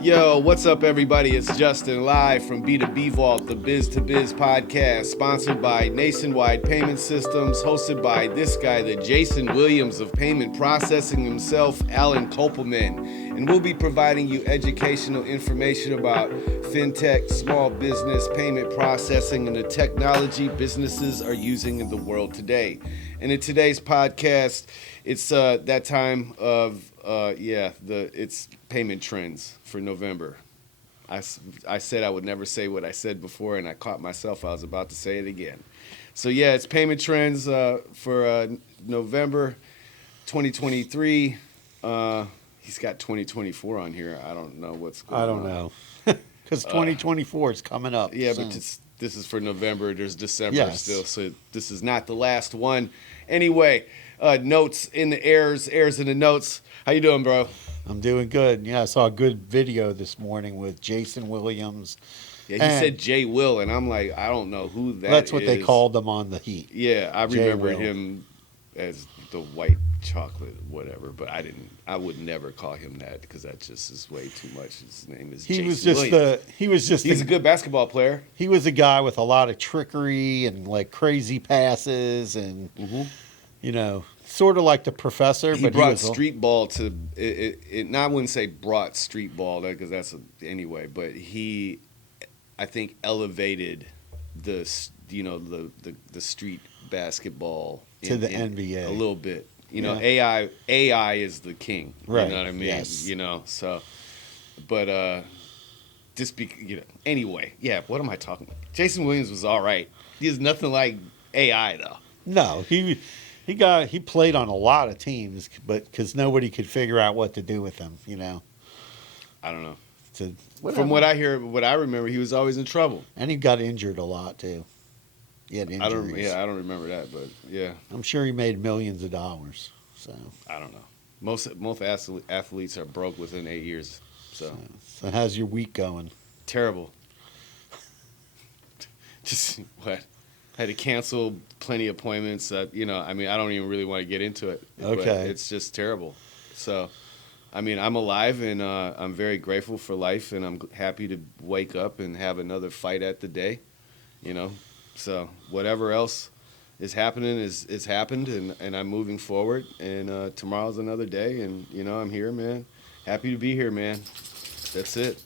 Yo, what's up, everybody? It's Justin live from B2B Vault, the Biz to Biz podcast, sponsored by Nationwide Payment Systems, hosted by this guy, the Jason Williams of payment processing himself, Alan Kopelman. And we'll be providing you educational information about fintech, small business, payment processing, and the technology businesses are using in the world today. And in today's podcast, it's that time of it's payment trends for November. I said I would never say what I said before, and I caught myself. I was about to say it again. So yeah, it's payment trends for November 2023. He's got 2024 on here. I don't know what's going on. I don't know. Because 2024 is coming up. Yeah, soon. but this is for November. There's December still, so this is not the last one. Anyway, notes in the airs in the notes. How you doing, bro? I'm doing good. Yeah, I saw a good video this morning with Jason Williams. Yeah, he said Jay Will, and I'm like, I don't know who that is. That's what they called him on the Heat. Yeah, I remember him as the white chocolate, whatever, but I would never call him that because that just is way too much. His name is Jason Williams. He's a good basketball player. He was a guy with a lot of trickery and like crazy passes and sort of like the professor. He brought street ball to it. I wouldn't say brought street ball because that's anyway, but he, I think, elevated the street basketball to the NBA a little bit. AI is the king. Right. You know what I mean? Yes. So, but anyway, yeah. What am I talking about? Jason Williams was all right. He is nothing like AI though. No, he played on a lot of teams, but because nobody could figure out what to do with him. I don't know. From what I hear, what I remember, he was always in trouble. And he got injured a lot too. He had injuries. I don't remember that, but yeah. I'm sure he made millions of dollars. So I don't know. Most athletes are broke within 8 years. So how's your week going? Terrible. Just what? Had to cancel plenty of appointments. I don't even really want to get into it. Okay. But it's just terrible. So, I'm alive and I'm very grateful for life, and I'm happy to wake up and have another fight at the day. So whatever else is happening is happened, and I'm moving forward. And tomorrow's another day, and I'm here, man. Happy to be here, man. That's it.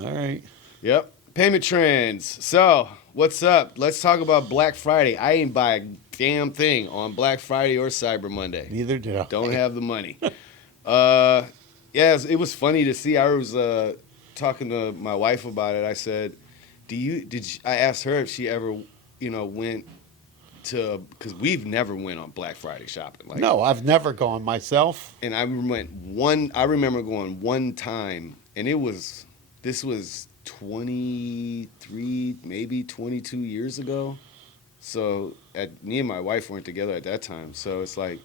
All right. Yep. Payment trends. So what's up? Let's talk about Black Friday. I ain't buy a damn thing on Black Friday or Cyber Monday. Neither did I. Don't have the money. It was funny to see. I was talking to my wife about it. I said, I asked her if she ever went to, because we've never went on Black Friday shopping. No, I've never gone myself. And I remember going one time, and this was 23, maybe 22 years ago. So me and my wife weren't together at that time. So it's like,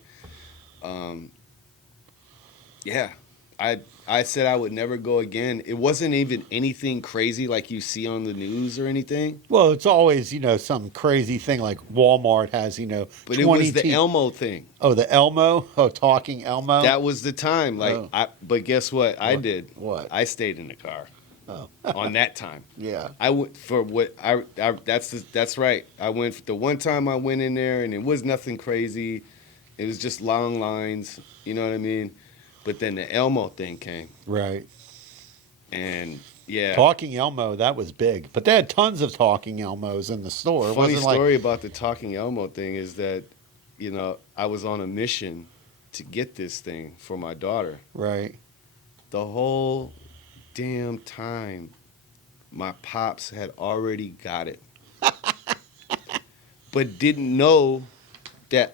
I said I would never go again. It wasn't even anything crazy like you see on the news or anything. Well, it's always, some crazy thing like Walmart has, But it was the Elmo thing. Oh, the Elmo? Oh, talking Elmo? That was the time. But guess what I did? What? I stayed in the car. Oh. On that time. Yeah. I went for what that's right. I went the one time I went in there and it was nothing crazy. It was just long lines, you know what I mean? But then the Elmo thing came. Right. And yeah. Talking Elmo, that was big. But they had tons of talking Elmos in the store. Funny story about the talking Elmo thing is that, I was on a mission to get this thing for my daughter. Right. The whole damn time my pops had already got it. But didn't know that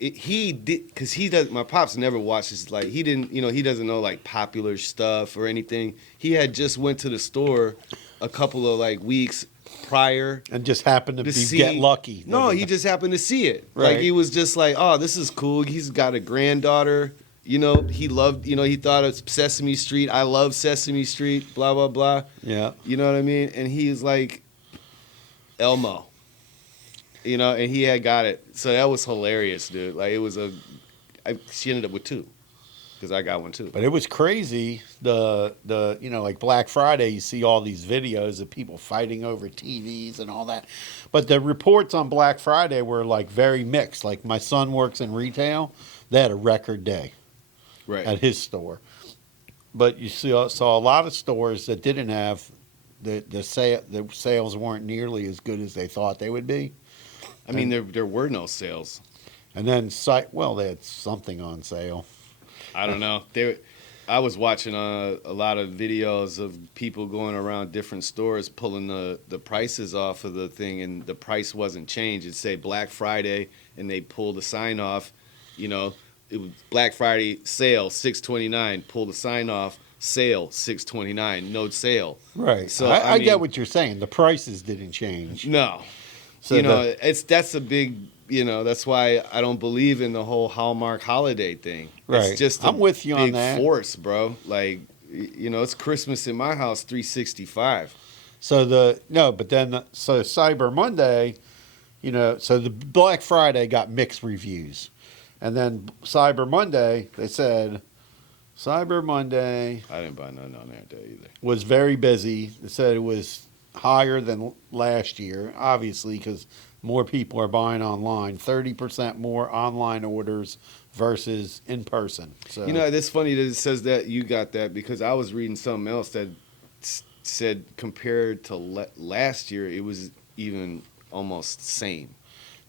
he did, because my pops never watches, he didn't, he doesn't know popular stuff or anything. He had just went to the store a couple of weeks prior and just happened to get lucky. No, he just happened to see it. Right. He was just like, oh, this is cool. He's got a granddaughter. He loved, he thought of Sesame Street. I love Sesame Street, blah, blah, blah. Yeah. You know what I mean? And he's like, Elmo. And he had got it. So that was hilarious, dude. She ended up with 2. because I got one too. But it was crazy. The like Black Friday, you see all these videos of people fighting over TVs and all that. But the reports on Black Friday were like very mixed. Like my son works in retail, they had a record day Right. at his store. But you saw a lot of stores that didn't have the sales weren't nearly as good as they thought they would be. I mean, there were no sales. And then they had something on sale. I don't know. I was watching a lot of videos of people going around different stores pulling the prices off of the thing, and the price wasn't changed. It'd say Black Friday, and they pull the sign off. You know, it was Black Friday sale $6.29. Pull the sign off. Sale $6.29. No sale. Right. So I mean, get what you're saying. The prices didn't change. No. So That's a big. That's why I don't believe in the whole Hallmark holiday thing. Right. It's just I'm with you on big that. force, bro. Like, it's Christmas in my house 365. So Cyber Monday, so the Black Friday got mixed reviews. And then Cyber Monday, they said Cyber Monday I didn't buy none on that day either. was very busy. They said it was higher than last year, obviously, because more people are buying online. 30% more online orders versus in person. So It's funny that it says that you got that, because I was reading something else that said compared to last year, it was even almost the same.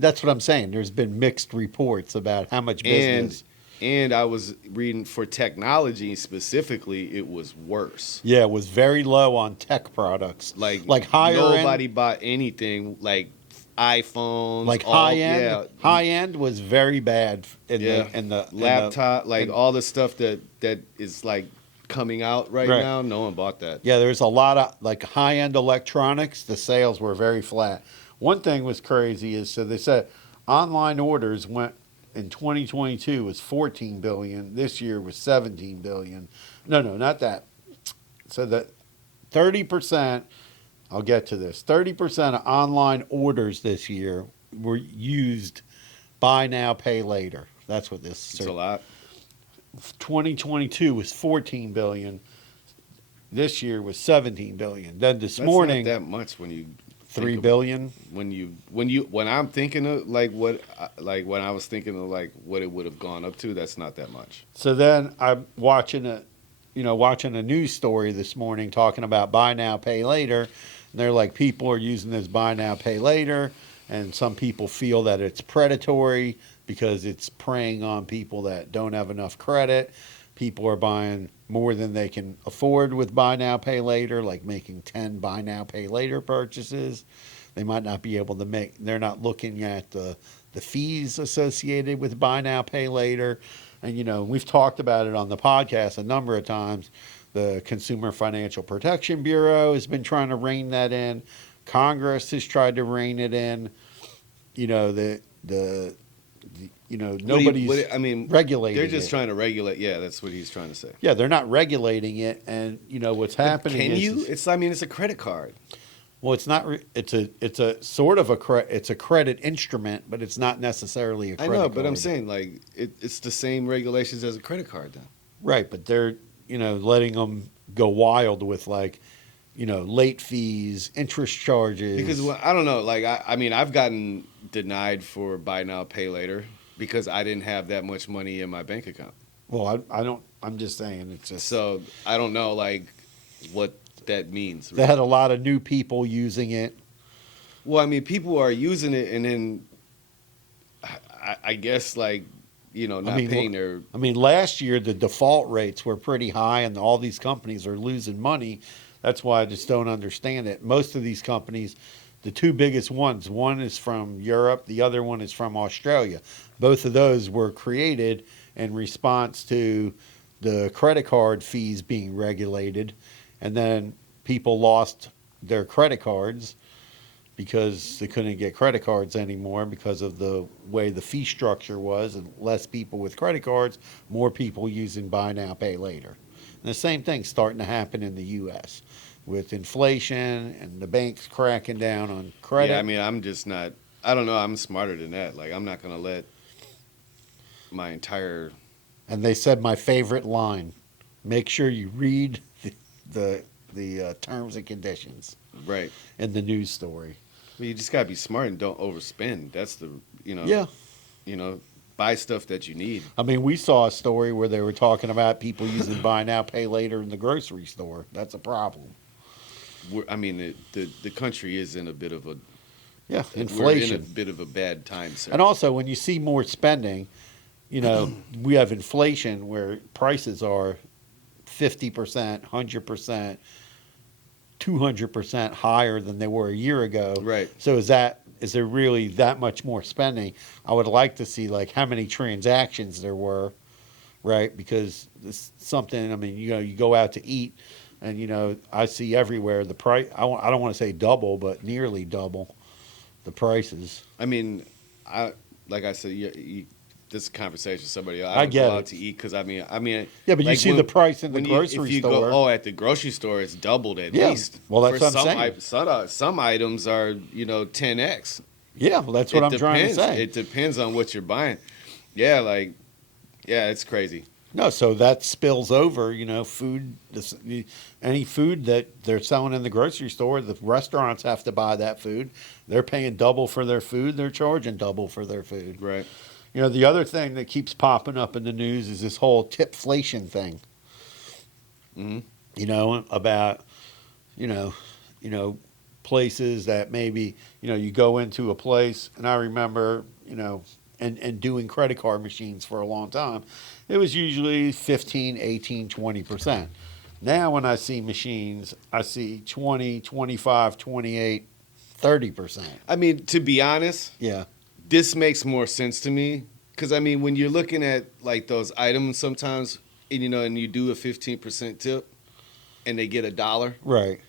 that's what I'm saying. There's been mixed reports about how much business. And I was reading for technology specifically, it was worse. Yeah, it was very low on tech products. Like higher nobody end, bought anything like iPhones. like high end. Yeah. High end was very bad in the laptop, all the stuff that is like coming out right now. No one bought that. Yeah, there's a lot of like high end electronics. The sales were very flat. One thing was crazy is they said online orders went in 2022 was 14 billion. This year was 17 billion. No, not that. So that 30%. I'll get to this. 30% of online orders this year were used buy now, pay later. That's what this. It's a lot. 2022 was 14 billion. This year was 17 billion. Then this That's morning, not that much when you 3 billion. When I'm thinking of when I was thinking of like what it would have gone up to, that's not that much. So then I'm watching a news story this morning talking about buy now, pay later. And they're like, people are using this buy now, pay later. And some people feel that it's predatory because it's preying on people that don't have enough credit. People are buying more than they can afford with buy now, pay later, like making 10 buy now, pay later purchases. They might not be able to they're not looking at the fees associated with buy now, pay later. And, we've talked about it on the podcast a number of times. The Consumer Financial Protection Bureau has been trying to rein that in. Congress has tried to rein it in. Nobody's regulating it. They're just trying to regulate. Yeah, that's what he's trying to say. Yeah, they're not regulating it, and what's happening. Can you? It's a credit card. Well, it's not. It's a sort of it's a credit instrument, but it's not necessarily a credit card. I know, but I'm saying like it's the same regulations as a credit card, then. Right, but they're letting them go wild with late fees, interest charges. Because I don't know, like I've gotten denied for buy now, pay later because I didn't have that much money in my bank account. Well, I don't. I'm just saying it's just. So I don't know like what that means. They had a lot of new people using it. Well, people are using it, and then I guess like not paying their. Last year the default rates were pretty high, and all these companies are losing money. That's why I just don't understand it. Most of these companies, the two biggest ones, one is from Europe, the other one is from Australia. Both of those were created in response to the credit card fees being regulated, and then people lost their credit cards because they couldn't get credit cards anymore because of the way the fee structure was, and less people with credit cards, more people using buy now, pay later. And the same thing's starting to happen in the U.S. with inflation and the banks cracking down on credit. Yeah, I'm just not. I don't know. I'm smarter than that. Like, I'm not going to let my entire And they said my favorite line: "Make sure you read the terms and conditions Right. in the news story." Well, you just gotta be smart and don't overspend. That's the Yeah. you know, buy stuff that you need. I mean, we saw a story where they were talking about people using buy now, pay later in the grocery store. That's a problem. I mean, the country is in a bit of a Yeah, we're in a inflation. bit of a bad time, sir. And also, when you see more spending, we have inflation where prices are 50%, 100%, 200% higher than they were a year ago. Right. So is there really that much more spending? I would like to see like how many transactions there were, right? Because it's something. I mean, you go out to eat, and I see everywhere the price. I don't want to say double, but nearly double the prices. I mean, like I said, this conversation with somebody else. I don't get go out it. to eat because I mean, Yeah, but you like see the price in the grocery if you store. Go, at the grocery store, it's doubled at Yeah. least. Well, that's For what I'm saying. Some items are 10x. Yeah, well, that's what I'm trying to say. It depends on what you're buying. Yeah, it's crazy. No, so that spills over, food, any food that they're selling in the grocery store, the restaurants have to buy that food. They're paying double for their food. They're charging double for their food. Right. The other thing that keeps popping up in the news is this whole tipflation thing. Mm-hmm. About, places that maybe, you go into a place, and I remember, and doing credit card machines for a long time, it was usually 15, 18, 20%. Now when I see machines, I see 20, 25, 28, 30%. I mean, to be honest, Yeah. this makes more sense to me because I mean, when you're looking at like those items sometimes, and you do a 15% tip, and they get $1. Right.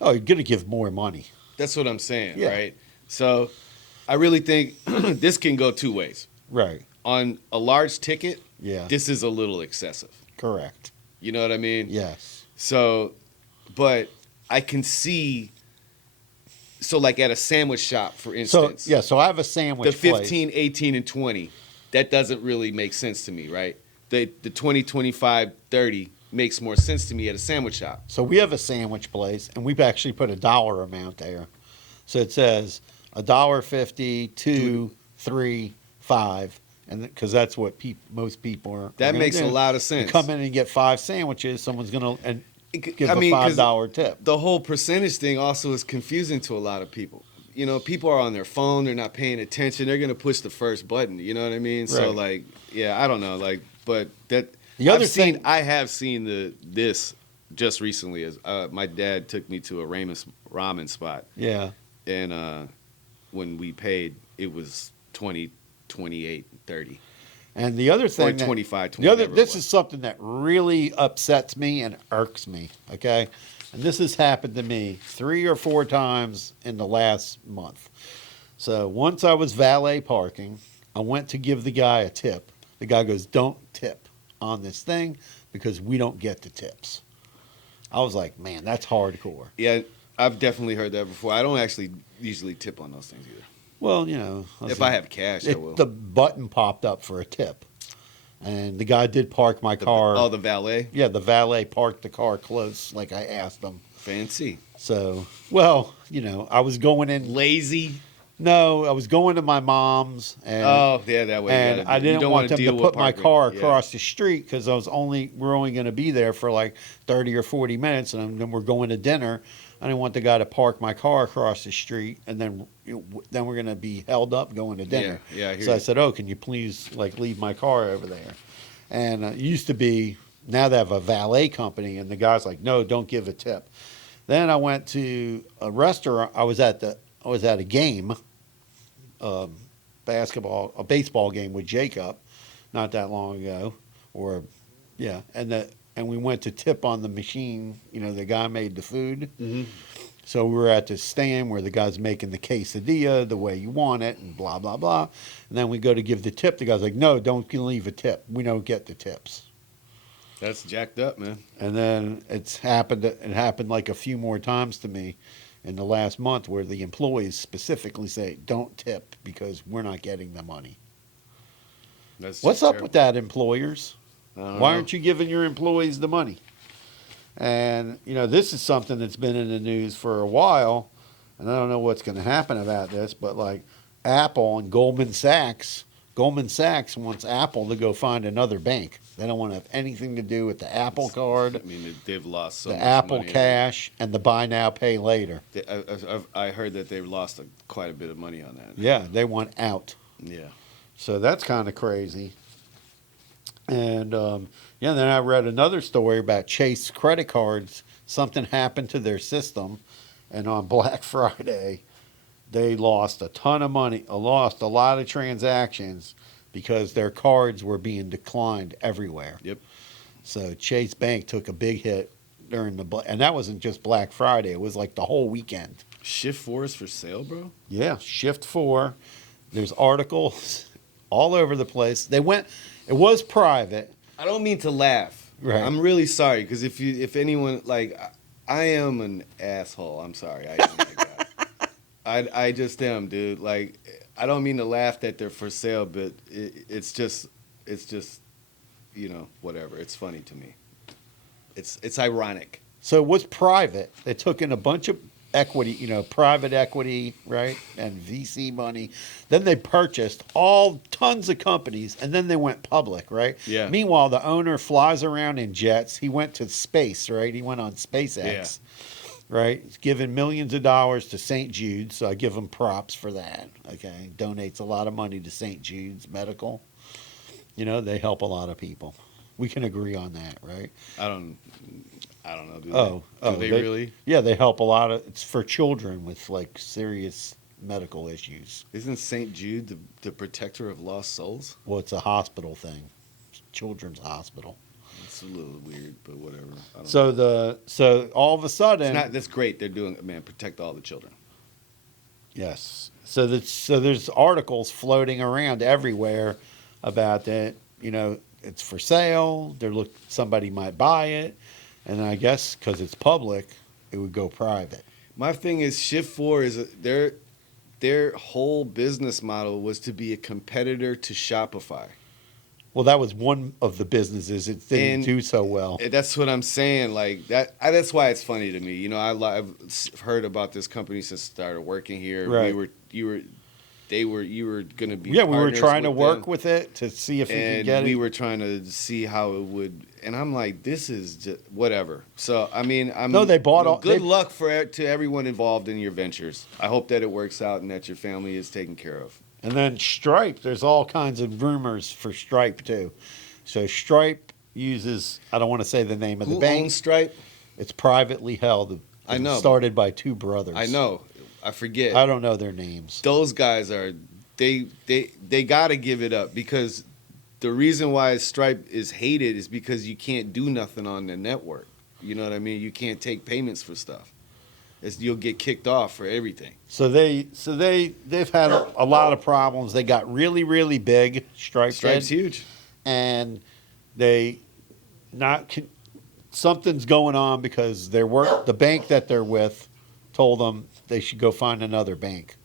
Oh, you're going to give more money. That's what I'm saying, Yeah. right? So, I really think this can go two ways. Right. On a large ticket, Yeah. this is a little excessive. Correct. You know what I mean? Yes. So, but I can see. So, like at a sandwich shop, for instance. So I have a sandwich The 15, place. 18, and 20, that doesn't really make sense to me, right? The 20, 25, 30 makes more sense to me at a sandwich shop. So we have a sandwich place, and we've actually put a dollar amount there. So it says $1.50, 2, 3, 5, and because that's what most people are. That gonna makes do. a lot of You sense. come in and get 5 sandwiches. Someone's gonna give I mean, a 'cause $5 tip. The whole percentage thing also is confusing to a lot of people. People are on their phone, they're not paying attention, they're going to push the first button, you know what I mean? So Right. I don't know, but that The other thing- I have seen this just recently as my dad took me to a ramen spot, Yeah. and when we paid it was 20, 28, 30. And the other thing, Or 25, this whatever it was. is something that really upsets me and irks me. Okay, and this has happened to me 3 or 4 times in the last month. So once I was valet parking, I went to give the guy a tip. The guy goes, "Don't tip on this thing because we don't get the tips." I was like, "Man, that's hardcore." Yeah, I've definitely heard that before. I don't actually usually tip on those things either. Well, If I have cash, I will. the button popped up for a tip, and the guy did park my car. Oh, the valet? Yeah, the valet parked the car close, like I asked him. Fancy. So, well, I was going in. Lazy. No, I was going to my mom's, and Oh, yeah, that way. and I didn't want them to put my car Yeah. across the street because we're only going to be there for like 30 or 40 minutes, and then we're going to dinner. I didn't want the guy to park my car across the street, and then we're going to be held up going to dinner. Yeah, I hear so I you. said, "Oh, can you please leave my car over there?" And it used to be, now they have a valet company, and the guy's like, "No, don't give a tip." Then I went to a restaurant. I was at a game, a baseball game with Jacob, not that long ago, and we went to tip on the machine. The guy made the food. Mm-hmm. So we were at the stand where the guy's making the quesadilla the way you want it, and blah blah blah. And then we go to give the tip. The guy's like, "No, don't leave a tip. We don't get the tips." That's jacked up, man. And then it happened like a few more times to me in the last month where the employees specifically say, "Don't tip because we're not getting the money." That's What's just up terrible. with that, employers? I don't Why know. aren't you giving your employees the money? And, this is something that's been in the news for a while, and I don't know what's going to happen about this, but like Apple and Goldman Sachs wants Apple to go find another bank. They don't want to have anything to do with the Apple Card, I mean, they've lost so the much Apple money. Cash, and the buy now, pay later. I heard that they've lost quite a bit of money on that. Yeah, they want out. Yeah. So that's kind of crazy. And then I read another story about Chase credit cards. Something happened to their system, and on Black Friday, they lost a ton of money, lost a lot of transactions because their cards were being declined everywhere. Yep. So Chase Bank took a big hit during and that wasn't just Black Friday; it was like the whole weekend. Shift 4 is for sale, bro? Yeah, Shift 4. There's articles all over the place. It was private. I don't mean to laugh. Right. I'm really sorry because if anyone like, I am an asshole. I'm sorry. I am that guy. I just am, dude. Like, I don't mean to laugh that they're for sale, but it's just whatever. It's funny to me. It's ironic. So it was private. They took in a bunch of equity, private equity, right, and VC money. Then they purchased tons of companies, and then they went public, right? Yeah. Meanwhile, the owner flies around in jets. He went to space, right? He went on SpaceX, right? He's giving millions of dollars to St. Jude's, so I give him props for that. Okay, donates a lot of money to St. Jude's Medical. They help a lot of people. We can agree on that, right? I don't know. Do they really? Yeah, they help a lot of. It's for children with like serious medical issues. Isn't St. Jude the protector of lost souls? Well, it's a hospital thing, children's hospital. It's a little weird, but whatever. I don't know. So all of a sudden, That's great. They're doing, man, protect all the children. yes. So there's articles floating around everywhere about that. It's for sale. Somebody might buy it, and I guess because it's public, it would go private. My thing is Shift 4 is their whole business model was to be a competitor to Shopify. Well, that was one of the businesses. It didn't And do so well. That's what I'm saying. Like that's why it's funny to me. I've heard about this company since I started working here. Right. You were going to be. Yeah, we were partners trying to with work them, with it to see if we could and get we it. were trying to see how it would. And I'm like, this is just whatever. So I mean, They bought all. Good luck to everyone involved in your ventures. I hope that it works out and that your family is taken care of. And then Stripe, there's all kinds of rumors for Stripe too. So Stripe uses, I don't want to say the name of Who the bank. owns Stripe? It's privately held. It I know. was started by two brothers. I know. I forget. I don't know their names. Those guys are they got to give it up because the reason why Stripe is hated is because you can't do nothing on the network. You know what I mean? You can't take payments for stuff. You'll get kicked off for everything. So they've had a lot of problems. They got really, really big. Stripe's huge. And something's going on because the bank that they're with told them they should go find another bank.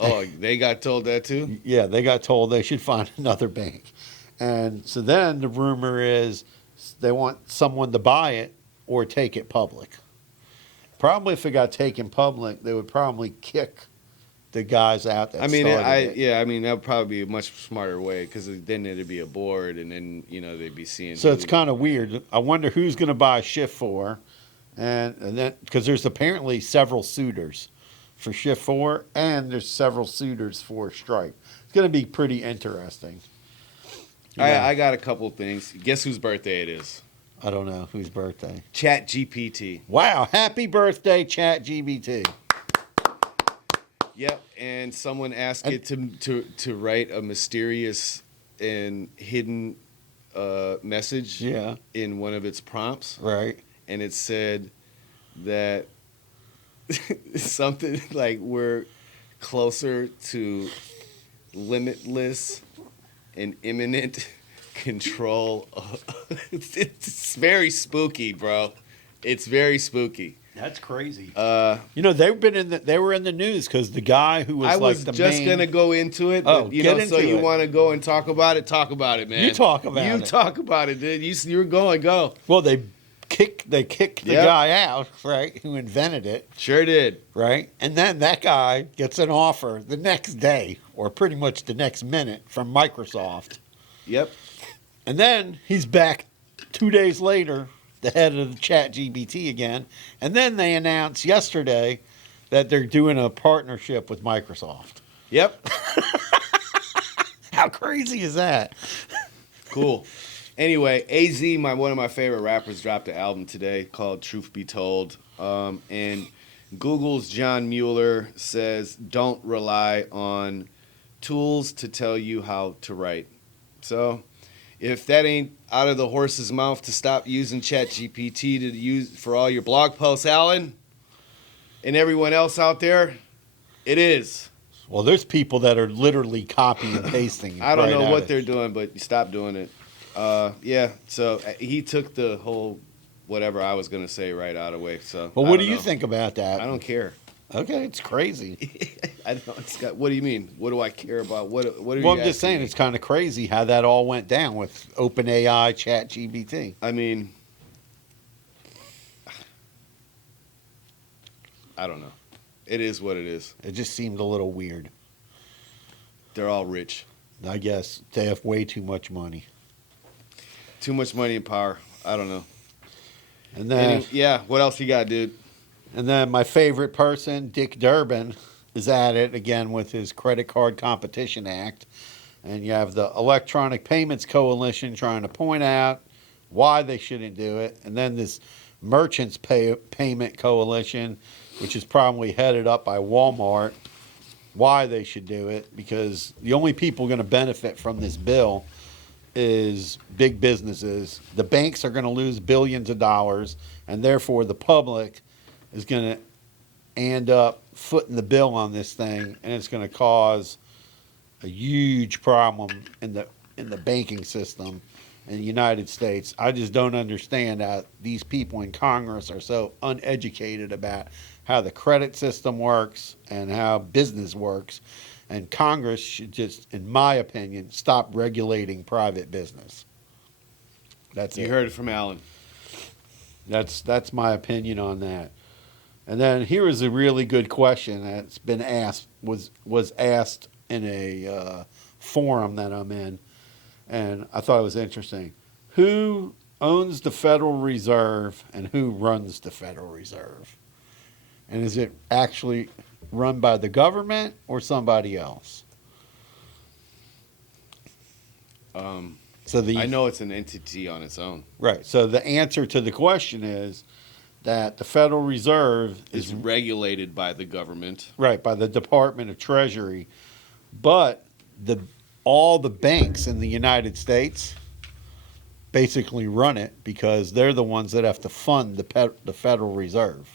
Oh, they got told that too? Yeah, they got told they should find another bank. And so then the rumor is they want someone to buy it or take it public. Probably if it got taken public, they would probably kick the guys out that started it. I mean that would probably be a much smarter way because then it'd be a board and then they'd be seeing. So it's kind of weird. I wonder who's going to buy Shift 4, and then because there's apparently several suitors for Shift 4, and there's several suitors for Stripe. It's going to be pretty interesting. I got a couple things. Guess whose birthday it is? I don't know whose birthday. ChatGPT. Wow! Happy birthday, ChatGPT. Yep, and someone asked it to write a mysterious and hidden message in one of its prompts. Right. And it said that something like we're closer to limitless and imminent control. It's very spooky, bro. It's very spooky. That's crazy. Uh, They were in the news because the guy who was I like was the just main. gonna go into it, Oh, but get into so you it. want to go and talk about it? Talk about it, man. You talk about You it. talk about it, dude. You're going, go. Well, they kicked the Yep. guy out, right? Who invented it, Sure did. right? And then that guy gets an offer the next day, or pretty much the next minute, from Microsoft. Yep. And then he's back 2 days later, the head of the ChatGPT again. And then they announced yesterday that they're doing a partnership with Microsoft. Yep. How crazy is that? Cool. Anyway, AZ, one of my favorite rappers, dropped an album today called "Truth Be Told," and Google's John Mueller says, "Don't rely on tools to tell you how to write." So, if that ain't out of the horse's mouth to stop using ChatGPT to use for all your blog posts, Alan, and everyone else out there, it is. Well, there's people that are literally copy and pasting. I don't right know out what of they're it. doing, but stop doing it. Yeah, so he took the whole whatever I was going to say right out of the way. So, But I what don't do you know. think about that? I don't care. Okay, it's crazy. I don't. Scott, what do you mean? What do I care about? What are Well, you I'm just asking saying me? it's kind of crazy how that all went down with OpenAI, ChatGPT. I mean, I don't know. It is what it is. It just seemed a little weird. They're all rich. I guess they have way too much money. Too much money and power. I don't know. And then, Yeah. What else you got, dude? and then my favorite person, Dick Durbin, is at it again with his Credit Card Competition Act. And you have the Electronic Payments Coalition trying to point out why they shouldn't do it. And then this Merchants Payment Coalition, which is probably headed up by Walmart, why they should do it. Because the only people going to benefit from this bill is big businesses. The banks are going to lose billions of dollars, and therefore the public is going to end up footing the bill on this thing, and it's going to cause a huge problem in the banking system in the United States. I just don't understand how these people in Congress are so uneducated about how the credit system works and how business works. And Congress should just, in my opinion, stop regulating private business. That's You it. heard it from Alan. That's my opinion on that. And then here is a really good question that's been asked was asked in a forum that I'm in, and I thought it was interesting. Who owns the Federal Reserve and who runs the Federal Reserve? And is it actually run by the government or somebody else? So I know it's an entity on its own. Right. So the answer to the question is that the Federal Reserve It's regulated by the government. right by the Department of Treasury, but all the banks in the United States basically run it because they're the ones that have to fund the Federal Reserve.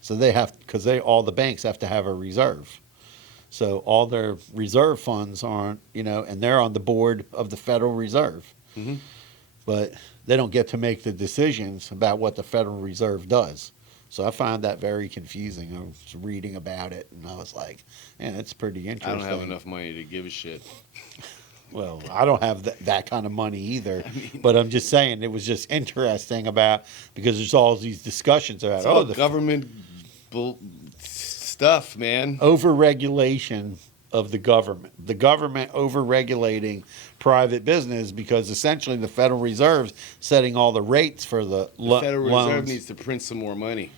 So they have because all the banks have to have a reserve. So all their reserve funds aren't, and they're on the board of the Federal Reserve. Mm-hmm. But they don't get to make the decisions about what the Federal Reserve does. So I found that very confusing. I was reading about it, and I was like, "Yeah, it's pretty I interesting." don't have enough money to give a shit. Well, I don't have that kind of money either. But I'm just saying it was just interesting because there's all these discussions about It's all the government stuff, man. overregulation of the government overregulating private business because essentially the Federal Reserve's setting all the rates for the Federal Reserve loans. needs to print some more money.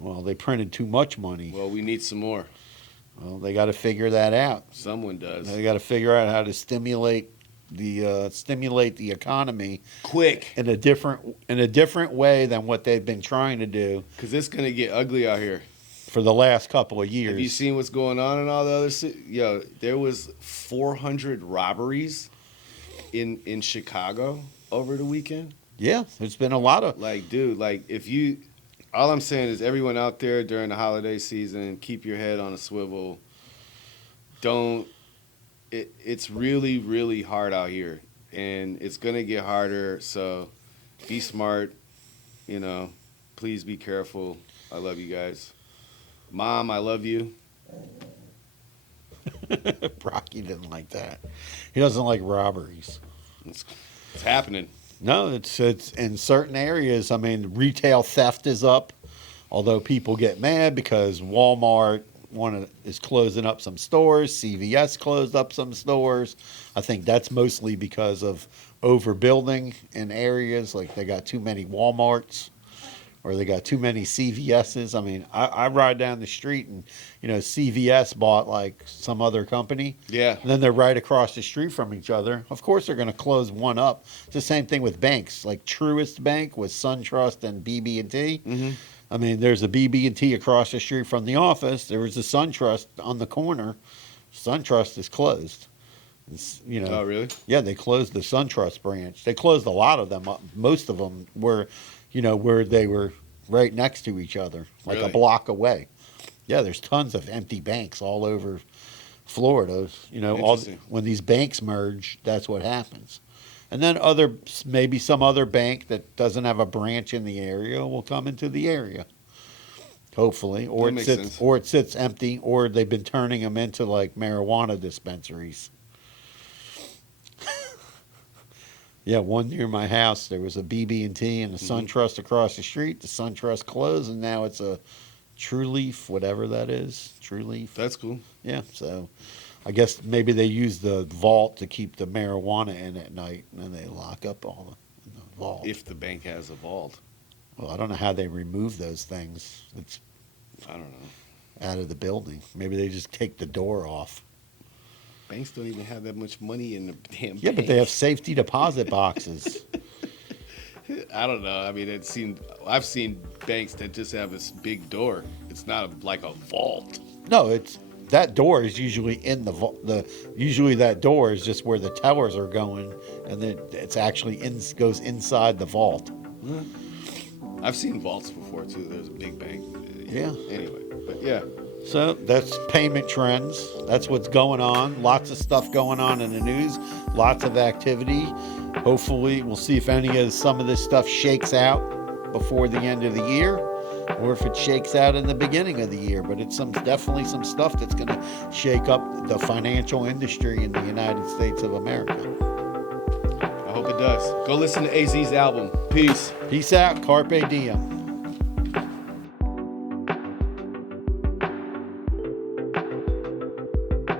Well, they printed too much money. Well, we need some more. Well, they got to figure that out. Someone does. They got to figure out how to stimulate the economy Quick, in a different way than what they've been trying to do because it's going to get ugly out here. for the last couple of years. Have you seen what's going on in all the other cities? Yo, there was 400 robberies in Chicago over the weekend. Yeah, there's been a lot of. Like, dude, all I'm saying is everyone out there during the holiday season, keep your head on a swivel. It's really, really hard out here, and it's going to get harder, so be smart, please be careful. I love you guys. Mom, I love you. Rocky didn't like that. He doesn't like robberies. It's happening. No, it's in certain areas. I mean, retail theft is up, although people get mad because Walmart is closing up some stores. CVS closed up some stores. I think that's mostly because of overbuilding in areas. Like they got too many Walmarts or they got too many CVS's. I mean, I ride down the street and, CVS bought like some other company. Yeah. And then they're right across the street from each other. Of course, they're going to close one up. It's the same thing with banks. Like Truist Bank with SunTrust and BB&T. Mm-hmm. I mean, there's a BB&T across the street from the office. There was a SunTrust on the corner. SunTrust is closed. Oh, really? Yeah, they closed the SunTrust branch. They closed a lot of them. Most of them were, where they were right next to each other, like Really? a block away. Yeah, there's tons of empty banks all over Florida. When these banks merge, that's what happens. And then maybe some other bank that doesn't have a branch in the area will come into the area. Hopefully, or it sits empty, or they've been turning them into like marijuana dispensaries. Yeah, one near my house, there was a BB&T and a SunTrust across the street. The SunTrust closed, and now it's a True Leaf, whatever that is. True Leaf. That's cool. Yeah, so I guess maybe they use the vault to keep the marijuana in at night, and then they lock up all the vault. If the bank has a vault. Well, I don't know how they remove those things. It's I don't know. out of the building. Maybe they just take the door off. Banks don't even have that much money in the damn Yeah, but they have safety deposit boxes. I don't know. I mean, I've seen banks that just have this big door. It's not like a vault. No, that door is usually in the vault. Usually that door is just where the tellers are going, and then it's actually goes inside the vault. I've seen vaults before too. There's a big bank. Yeah. Anyway, but yeah. So that's payment trends. That's what's going on. Lots of stuff going on in the news. Lots of activity. Hopefully, we'll see if some of this stuff shakes out before the end of the year, or if it shakes out in the beginning of the year. But it's definitely some stuff that's going to shake up the financial industry in the United States of America. I hope it does. Go listen to AZ's album. Peace. Peace out. Carpe diem.